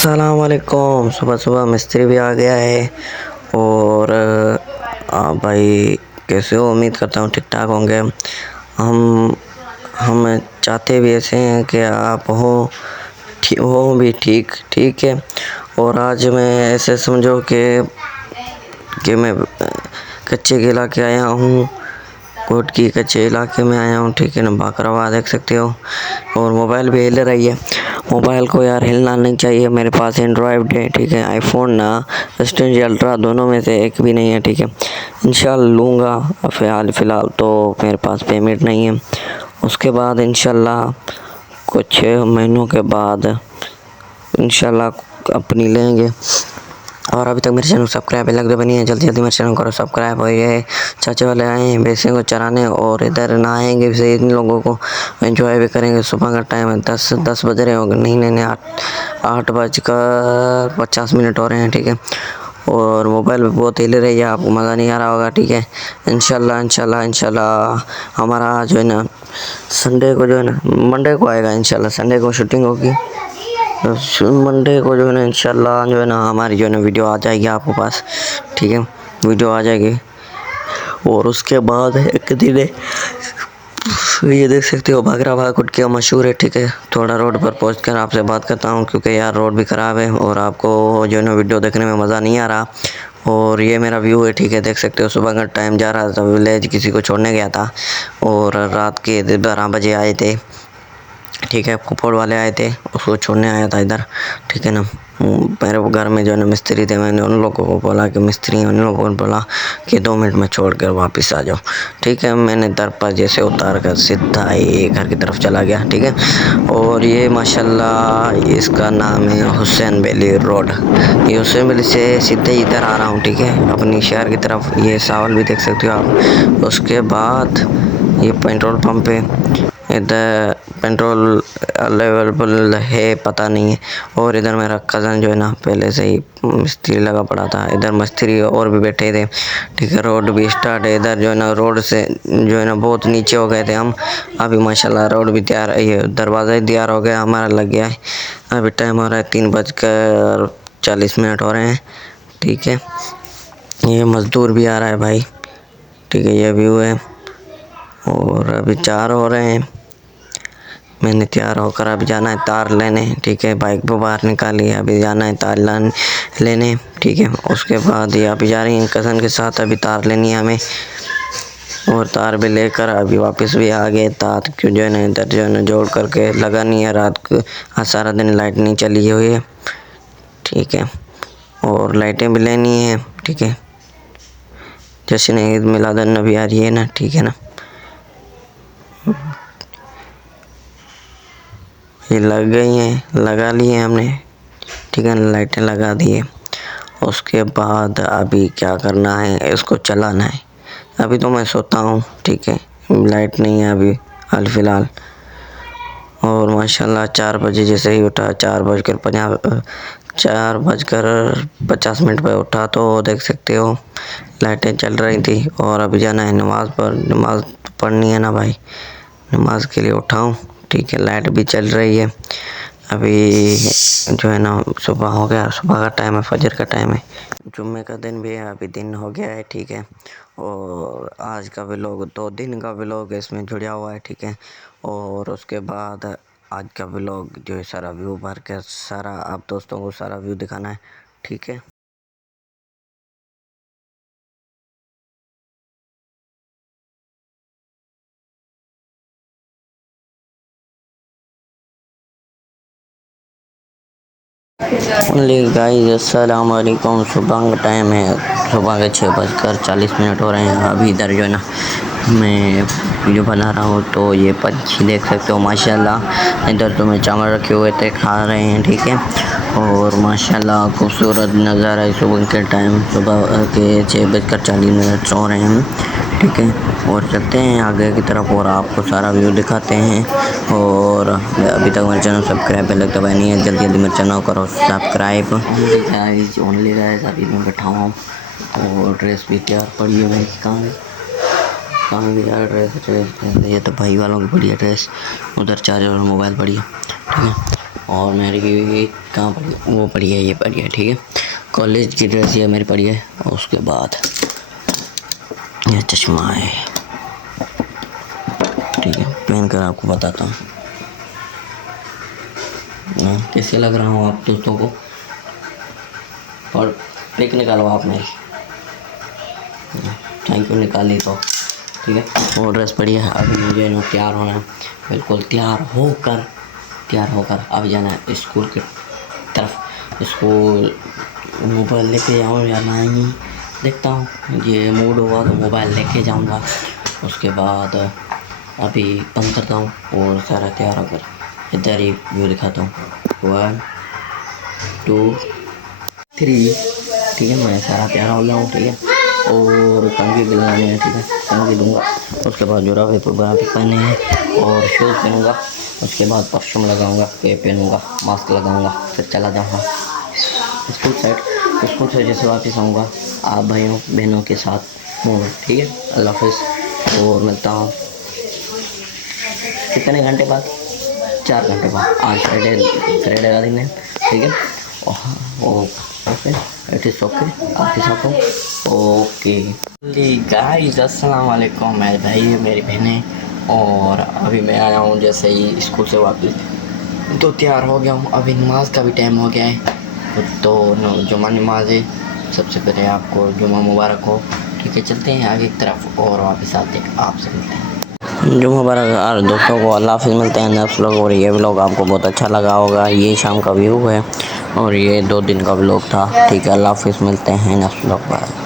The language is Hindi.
अस्सलामुअलैकुम। सुबह सुबह मिस्त्री भी आ गया है। और भाई कैसे हो? उम्मीद करता हूँ ठीक ठाक होंगे। हम हम चाहते भी ऐसे हैं कि आप हो भी ठीक ठीक है। और आज मैं ऐसे समझो कि मैं कच्चे के इलाके आया हूँ, कोट की कच्चे इलाके में आया हूँ, ठीक है ना। बाकरवा देख सकते हो। और मोबाइल भी हिल रही है। मोबाइल को यार हिलना नहीं चाहिए। मेरे पास एंड्रॉयड है, ठीक है। आईफोन ना S20 अल्ट्रा दोनों में से एक भी नहीं है, ठीक है। इंशाल्लाह लूँगा। फ़िलहाल तो मेरे पास पेमेंट नहीं है। उसके बाद इंशाल्लाह कुछ महीनों के बाद इंशाल्लाह अपनी लेंगे। और अभी तक मेरे चैनल को सब्सक्राइब लग बनी है, जल्दी जल्दी मेरे चैनल करो सब्सक्राइब। और ये चाचे वाले आए हैं भैंसे को चराने और इधर नहाएंगे भी, इन लोगों को एंजॉय भी करेंगे। सुबह का टाइम है, 10 बज रहे होंगे, नहीं 8:50 हो रहे हैं, ठीक है। और मोबाइल में बहुत हिल रही है, आपको मज़ा नहीं आ रहा होगा, ठीक है। इंशाल्लाह हमारा जो है ना संडे को, जो है ना मंडे को आएगा, इंशाल्लाह संडे को शूटिंग होगी। मंडे को जो है ना इंशाल्लाह जो है ना हमारी जो है ना वीडियो आ जाएगी आपके पास, ठीक है। वीडियो आ जाएगी। और उसके बाद एक दिन ये देख सकते हो बाकरवा कुटकिया मशहूर है, ठीक है। थोड़ा रोड पर पहुँच कर आपसे बात करता हूँ, क्योंकि यार रोड भी ख़राब है और आपको जो है ना वीडियो देखने में मज़ा नहीं आ रहा। और ये मेरा व्यू है, ठीक है। देख सकते हो सुबह का टाइम जा रहा था, विलेज किसी को छोड़ने गया था और रात के 12 बजे आए थे, ठीक है। फुफड़ वाले आए थे, उसको छोड़ने आया था इधर, ठीक है ना। मेरे घर में जो है ना मिस्त्री थे, मैंने उन लोगों को बोला कि मिस्त्री उन लोगों को बोला कि 2 मिनट में छोड़ कर वापस आ जाओ, ठीक है। मैंने दर पर जैसे उतार कर सीधा ये घर की तरफ चला गया, ठीक है। और ये माशाल्लाह इसका नाम है हुसैन वैली रोड। ये हुसैन वैली से सीधे इधर आ रहा हूँ, ठीक है, अपनी शहर की तरफ। ये सावल भी देख सकते हो आप। उसके बाद ये पेट्रोल पंप है, इधर पेट्रोल अवेलेबल है पता नहीं है। और इधर मेरा कज़न जो है ना पहले से ही मिस्त्री लगा पड़ा था, इधर मिस्त्री और भी बैठे थे, ठीक है। रोड भी स्टार्ट है इधर, जो है ना रोड से जो है ना बहुत नीचे हो गए थे हम। अभी माशाल्लाह रोड भी तैयार, ये दरवाज़ा ही तैयार हो गया, हमारा लग गया है। अभी टाइम हो रहा है 3:40 हो रहे हैं, ठीक है। ये मज़दूर भी आ रहा है भाई, ठीक है। ये व्यू है। और अभी 4 हो रहे हैं। मैंने तैयार होकर अभी जाना है तार लेने, ठीक है। बाइक को बाहर निकाली है, अभी जाना है तार लेने, ठीक है। उसके बाद ये अभी जा रही हैं कज़न के साथ, अभी तार लेनी है हमें। और तार भी लेकर अभी वापस भी आ गए। तार क्यों जो है ना इधर जो है ना जोड़ करके लगानी है। रात को आज सारा दिन लाइट नहीं चली हुई है, ठीक है। और लाइटें भी लेनी है, ठीक है। जश्न ईद मिलाद नबी आ रही है ना, ठीक है ना। ये लग गई हैं, लगा लिए हमने, ठीक है। लाइटें लगा दी है। उसके बाद अभी क्या करना है, इसको चलाना है। अभी तो मैं सोता हूँ, ठीक है। लाइट नहीं है अभी हाल फिलहाल। और माशाल्लाह 4 बजे जैसे ही उठा, 4:50 पर उठा, तो देख सकते हो लाइटें चल रही थी। और अभी जाना है नमाज़ पढ़नी है ना भाई, नमाज के लिए उठा हूँ, ठीक है। लाइट भी चल रही है। अभी जो है ना सुबह हो गया, सुबह का टाइम है, फजर का टाइम है। जुम्मे का दिन भी है, अभी दिन हो गया है, ठीक है। और आज का व्लॉग 2 दिन का व्लॉग इसमें जुड़ा हुआ है, ठीक है। और उसके बाद आज का व्लॉग जो है सारा व्यू भर के सारा आप दोस्तों को सारा व्यू दिखाना है, ठीक है। गाइस अस्सलाम वालेकुम। सुबह का टाइम है, सुबह के 6:40 हो रहे हैं। अभी इधर जो है ना मैं वीडियो बना रहा हूँ, तो ये पंछी देख सकते हो माशाल्लाह। इधर तो मैं चावल रखे हुए थे, खा रहे हैं, ठीक है। और माशाल्लाह खूबसूरत नज़ारा है सुबह के टाइम। सुबह के 6:40 हो रहे हैं हम, ठीक है। और चलते हैं आगे की तरफ और आपको सारा व्यू दिखाते हैं। और अभी तक मेरे चैनल सब्सक्राइब पे लगता हुआ नहीं है, जल्दी जल्दी मेरे चैनल करो सब्सक्राइब। ओनली गाइस अभी मैं बैठा हूँ और ड्रेस भी तैयार पड़ी है। कहाँ भी यार ड्रेस, ये तो भाई वालों की बढ़िया ड्रेस। उधर चार्जर और मोबाइल पड़ी है, ठीक है। और मेरी कहाँ पड़ी, वो पड़ी है, ये पड़ी है, ठीक है। कॉलेज की ड्रेस ये मेरी पड़ी है। और उसके बाद ये चश्मा है, ठीक है, पहन कर आपको बताता हूँ कैसे लग रहा हूँ आप दोस्तों को। और पिक निकालो आप मेरी, थैंक यू, निकाली तो, ठीक है। वो ड्रेस पड़ी है। अभी मुझे ना तैयार होना है, बिल्कुल तैयार होकर अभी जाना है स्कूल की तरफ। स्कूल मोबाइल लेके जाऊँ या नहीं, देखता हूँ, ये मूड हुआ तो मोबाइल लेके जाऊँगा। उसके बाद अभी बंद करता हूँ और सारा तैयार होकर इधर ही व्यू दिखाता हूँ। 1 2 3, ठीक है। मैं सारा तैयार हो गया हूँ, ठीक है। और कंघी भी लगाने हैं, ठीक है, कंघी दूँगा। उसके बाद जुराबे पहने हैं और शूज़ पहनूँगा। उसके बाद परफ्यूम लगाऊँगा, ये पहनूँगा, मास्क लगाऊँगा, फिर चला जाऊँगा स्कूल से जैसे वापस आऊँगा आप भाइयों बहनों के साथ हूँ, ठीक है। अल्लाह हाफ़िज़ और मिलता हूँ कितने घंटे बाद, 4 घंटे बाद। आज फ्राइडे का दिन है, ठीक है। ओके, इट इज़ ओके, आपके साथ हो, ओके। गाइस अस्सलाम वालेकुम मेरे भाई मेरी बहनें। और अभी मैं आया हूँ जैसे ही स्कूल से वापस, तो तैयार हो गया हूँ। अभी नमाज का भी टाइम हो गया है, तो जुमा नमाज है। सबसे पहले आपको जुमा मुबारक हो, ठीक है। चलते हैं आगे की तरफ और वापस आते हैं, आपसे मिलते हैं। जुमा मुबारक दोस्तों को, अल्लाह हाफ़िज़, मिलते हैं नेक्स्ट व्लॉग। और ये व्लॉग आपको बहुत अच्छा लगा होगा। ये शाम का व्यू है और ये 2 दिन का व्लॉग था, ठीक है। अल्लाह हाफ़िज़, मिलते हैं नेक्स्ट व्लॉग पर।